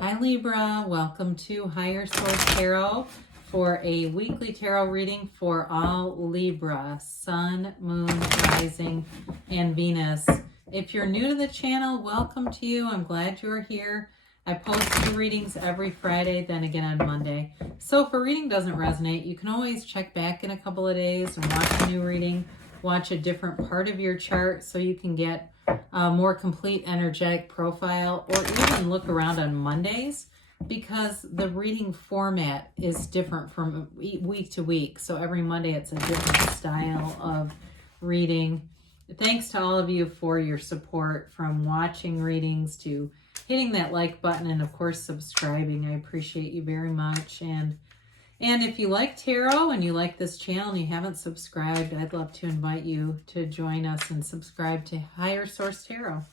Hi Libra, welcome to Higher Source Tarot for a weekly tarot reading for all Libra, Sun, Moon, Rising, and Venus. If you're new to the channel, welcome to you. I'm glad you're here. I post the readings every Friday, then again on Monday. So if a reading doesn't resonate, you can always check back in a couple of days and watch a new reading, watch a different part of your chart so you can get a more complete energetic profile, or even look around on Mondays because the reading format is different from week to week. So every Monday it's a different style of reading. Thanks to all of you for your support, from watching readings to hitting that like button and of course subscribing. I appreciate you very much. And if you like tarot and you like this channel and you haven't subscribed, I'd love to invite you to join us and subscribe to Higher Source Tarot.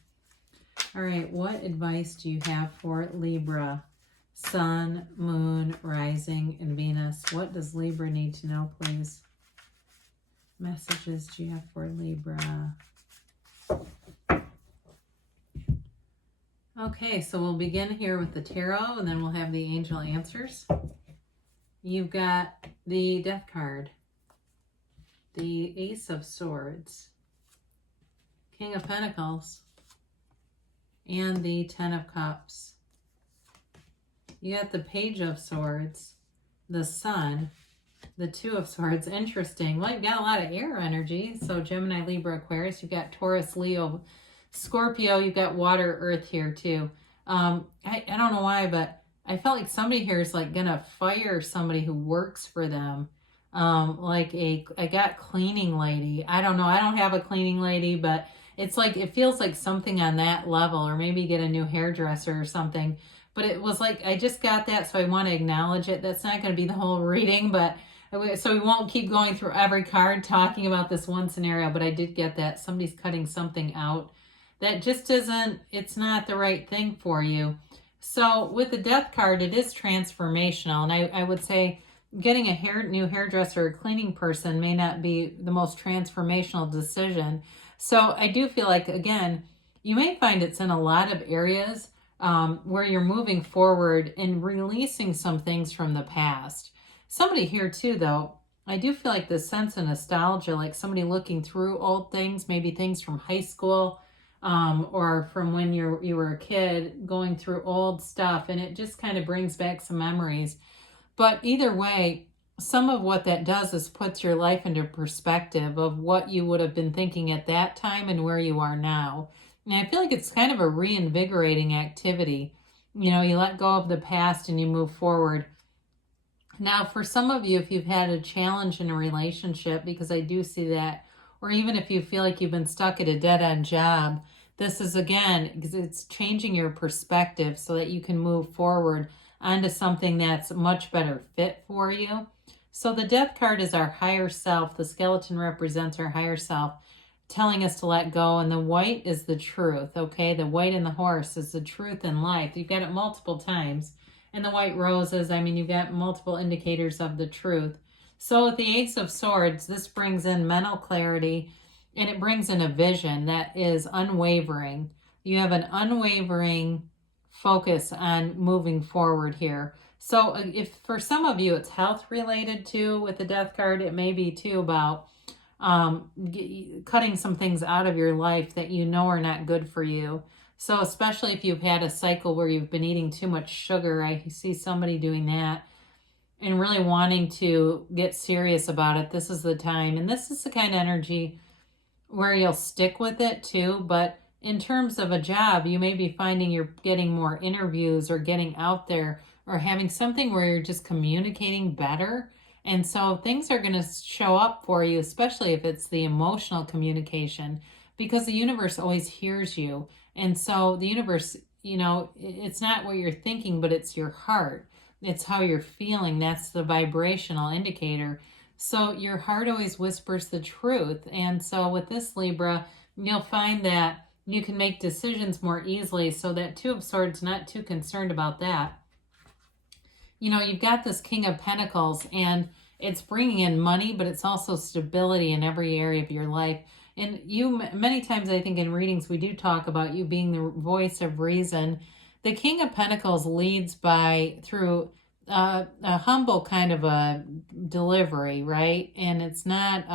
All right, what advice do you have for Libra, Sun, Moon, Rising, and Venus? What does Libra need to know, please? Messages do you have for Libra? Okay, so we'll begin here with the tarot and then we'll have the angel answers. You've got the Death card, the Ace of Swords, King of Pentacles, and the Ten of Cups. You got the Page of Swords, the Sun, the Two of Swords. Interesting. Well, you've got a lot of air energy. So Gemini, Libra, Aquarius. You've got Taurus, Leo, Scorpio. You've got water, earth here too. I don't know why, but I felt like somebody here is like gonna fire somebody who works for them. I got cleaning lady. I don't know. I don't have a cleaning lady, but it's like, it feels like something on that level, or maybe get a new hairdresser or something. But it was like, I just got that, so I want to acknowledge it. That's not going to be the whole reading, but so we won't keep going through every card talking about this one scenario, but I did get that somebody's cutting something out that just isn't, it's not the right thing for you. So with the Death card, it is transformational. And I would say getting a new hairdresser or cleaning person may not be the most transformational decision. So I do feel like, again, you may find it's in a lot of areas where you're moving forward and releasing some things from the past. Somebody here too, though, I do feel like this sense of nostalgia, like somebody looking through old things, maybe things from high school, or from when you were a kid, going through old stuff, and it just kind of brings back some memories. But either way, some of what that does is puts your life into perspective of what you would have been thinking at that time and where you are now. And I feel like it's kind of a reinvigorating activity. You know, you let go of the past and you move forward. Now, for some of you, if you've had a challenge in a relationship, because I do see that, or even if you feel like you've been stuck at a dead-end job, this is, again, because it's changing your perspective so that you can move forward onto something that's much better fit for you. So the Death card is our higher self. The skeleton represents our higher self, telling us to let go. And the white is the truth, okay? The white and the horse is the truth in life. You've got it multiple times. And the white roses, I mean, you've got multiple indicators of the truth. So with the Ace of Swords, this brings in mental clarity, and it brings in a vision that is unwavering. You have an unwavering focus on moving forward here. So if for some of you it's health related too, with the Death card, it may be too about cutting some things out of your life that you know are not good for you. So especially if you've had a cycle where you've been eating too much sugar, I see somebody doing that and really wanting to get serious about it. This is the time. And this is the kind of energy where you'll stick with it too. But in terms of a job, you may be finding you're getting more interviews or getting out there or having something where you're just communicating better. And so things are going to show up for you, especially if it's the emotional communication, because the universe always hears you. And so the universe, you know, it's not what you're thinking, but it's your heart. It's how you're feeling. That's the vibrational indicator. So your heart always whispers the truth. And so with this Libra, you'll find that you can make decisions more easily. So that Two of Swords, not too concerned about that. You know, you've got this King of Pentacles, and it's bringing in money, but it's also stability in every area of your life. And you, many times I think in readings, we do talk about you being the voice of reason, the King of Pentacles leads through a humble kind of a delivery, right? And it's not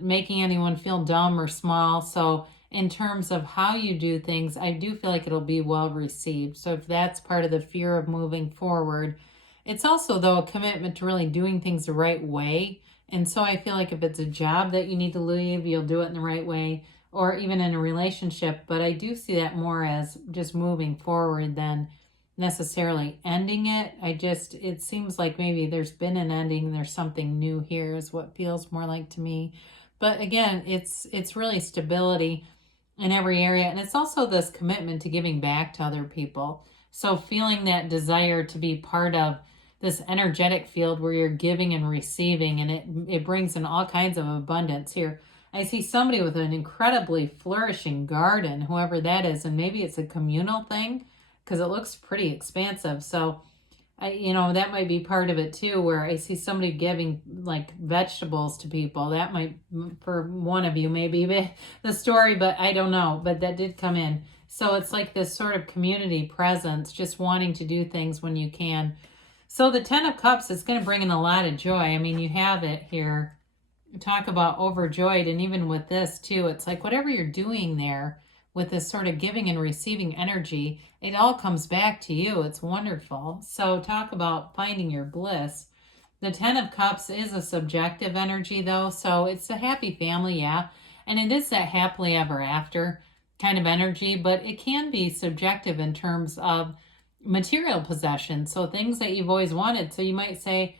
making anyone feel dumb or small. So in terms of how you do things, I do feel like it'll be well received. So if that's part of the fear of moving forward, it's also, though, a commitment to really doing things the right way. And so I feel like if it's a job that you need to leave, you'll do it in the right way, or even in a relationship. But I do see that more as just moving forward than necessarily ending it. It seems like maybe there's been an ending, there's something new here is what feels more like to me. But again, it's really stability in every area. And it's also this commitment to giving back to other people. So feeling that desire to be part of this energetic field where you're giving and receiving, and it brings in all kinds of abundance here. I see somebody with an incredibly flourishing garden, whoever that is, and maybe it's a communal thing because it looks pretty expansive. So that might be part of it too, where I see somebody giving like vegetables to people. That might, for one of you, maybe be the story, but I don't know. But that did come in. So it's like this sort of community presence, just wanting to do things when you can. So the Ten of Cups is going to bring in a lot of joy. I mean, you have it here. Talk about overjoyed. And even with this too, it's like whatever you're doing there with this sort of giving and receiving energy, it all comes back to you. It's wonderful. So talk about finding your bliss. The Ten of Cups is a subjective energy though. So it's a happy family, yeah. And it is that happily ever after kind of energy, but it can be subjective in terms of material possessions. So things that you've always wanted. So you might say,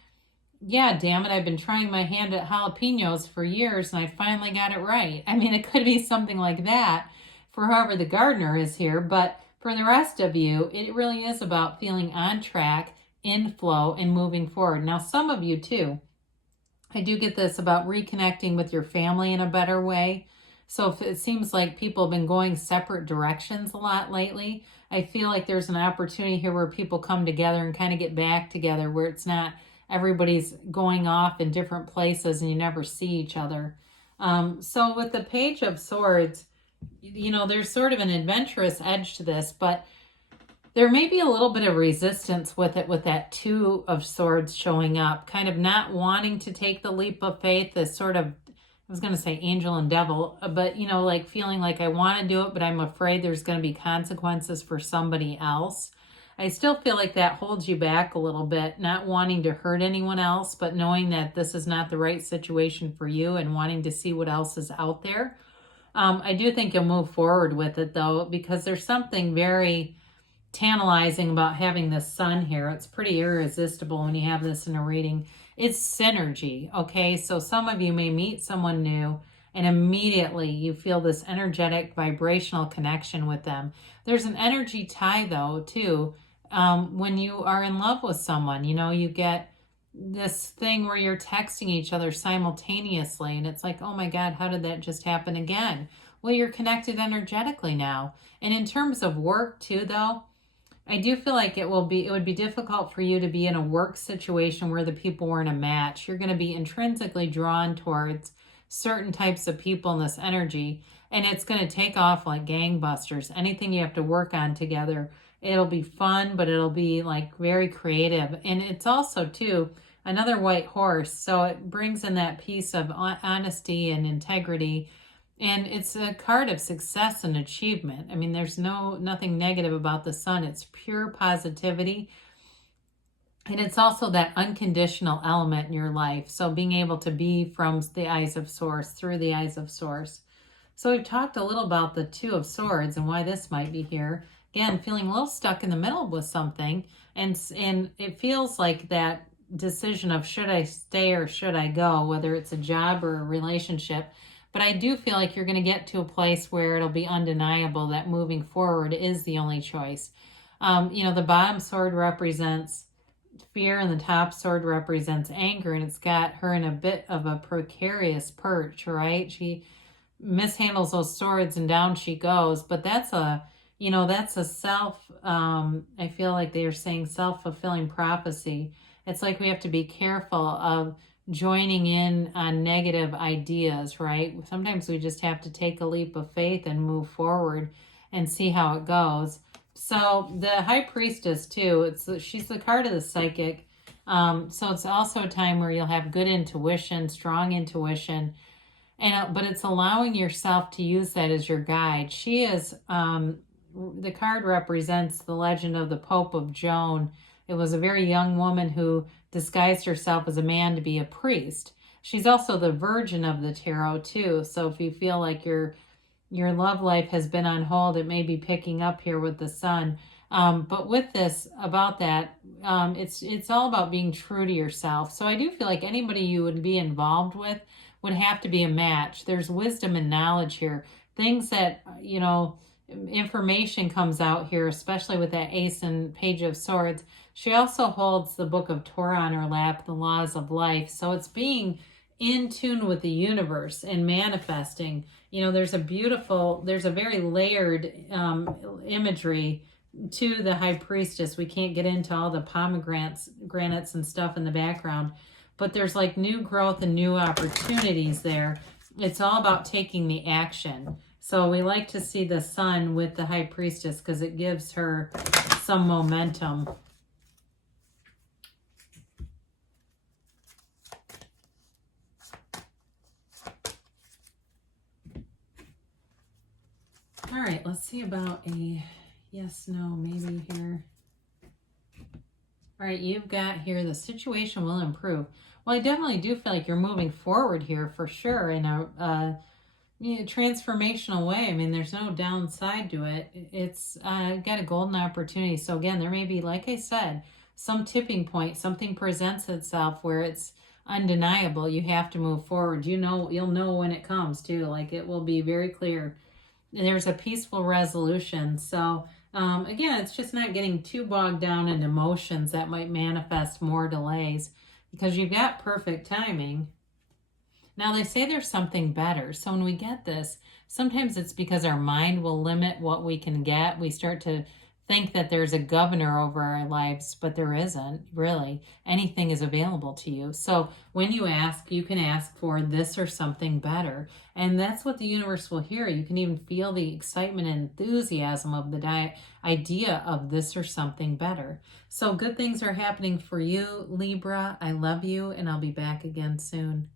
yeah, damn it, I've been trying my hand at jalapenos for years and I finally got it right. I mean, it could be something like that for whoever the gardener is here, but for the rest of you, it really is about feeling on track, in flow, and moving forward. Now, some of you too, I do get this about reconnecting with your family in a better way. So if it seems like people have been going separate directions a lot lately, I feel like there's an opportunity here where people come together and kind of get back together, where it's not everybody's going off in different places and you never see each other. So with the Page of Swords, there's sort of an adventurous edge to this, but there may be a little bit of resistance with it, with that Two of Swords showing up, kind of not wanting to take the leap of faith, this sort of, I was going to say angel and devil, but, like feeling like I want to do it, but I'm afraid there's going to be consequences for somebody else. I still feel like that holds you back a little bit, not wanting to hurt anyone else, but knowing that this is not the right situation for you and wanting to see what else is out there. I do think you'll move forward with it though, because there's something very tantalizing about having this sun here. It's pretty irresistible when you have this in a reading. It's synergy, okay? So some of you may meet someone new and immediately you feel this energetic vibrational connection with them. There's an energy tie though too. When you are in love with someone, you get this thing where you're texting each other simultaneously and it's like, oh my God, how did that just happen again? Well, you're connected energetically now. And in terms of work too though, I do feel like it would be difficult for you to be in a work situation where the people weren't a match. You're going to be intrinsically drawn towards certain types of people in this energy, and it's going to take off like gangbusters. Anything you have to work on together, it'll be fun, but it'll be like very creative. And it's also too another white horse, so it brings in that piece of honesty and integrity. And it's a card of success and achievement. I mean, there's nothing negative about the sun. It's pure positivity. And it's also that unconditional element in your life. So being able to be from the eyes of Source, through the eyes of Source. So we've talked a little about the Two of Swords and why this might be here. Again, feeling a little stuck in the middle with something. And it feels like that decision of should I stay or should I go, whether it's a job or a relationship. But I do feel like you're going to get to a place where it'll be undeniable that moving forward is the only choice. The bottom sword represents fear and the top sword represents anger, and it's got her in a bit of a precarious perch, right? She mishandles those swords and down she goes. But that's a self, I feel like they are saying self-fulfilling prophecy. It's like we have to be careful of joining in on negative ideas, right? Sometimes we just have to take a leap of faith and move forward and see how it goes. So the High Priestess too, she's the card of the psychic. So it's also a time where you'll have good intuition, strong intuition, but it's allowing yourself to use that as your guide. She is, the card represents the legend of the Pope of Joan. It was a very young woman who disguised herself as a man to be a priest. She's also the Virgin of the tarot too. So if you feel like your love life has been on hold, it may be picking up here with the Sun. But with this, about that, it's all about being true to yourself. So I do feel like anybody you would be involved with would have to be a match. There's wisdom and knowledge here. Things that, information comes out here, especially with that Ace and Page of Swords. She also holds the Book of Torah on her lap, the laws of life. So it's being in tune with the universe and manifesting. There's a very layered imagery to the High Priestess. We can't get into all the pomegranates and stuff in the background, but there's like new growth and new opportunities there. It's all about taking the action. So we like to see the Sun with the High Priestess because it gives her some momentum. All right, let's see about a yes, no, maybe here. All right, you've got here the situation will improve. Well, I definitely do feel like you're moving forward here for sure in a transformational way. I mean, there's no downside to it. It's got a golden opportunity. So again, there may be, like I said, some tipping point. Something presents itself where it's undeniable. You have to move forward. You'll know when it comes too. Like it will be very clear. There's a peaceful resolution. So again, it's just not getting too bogged down in emotions that might manifest more delays because you've got perfect timing. Now, they say there's something better. So when we get this, sometimes it's because our mind will limit what we can get. We start to think that there's a governor over our lives, but there isn't really. Anything is available to you. So when you ask, you can ask for this or something better. And that's what the universe will hear. You can even feel the excitement and enthusiasm of the idea of this or something better. So good things are happening for you, Libra. I love you, and I'll be back again soon.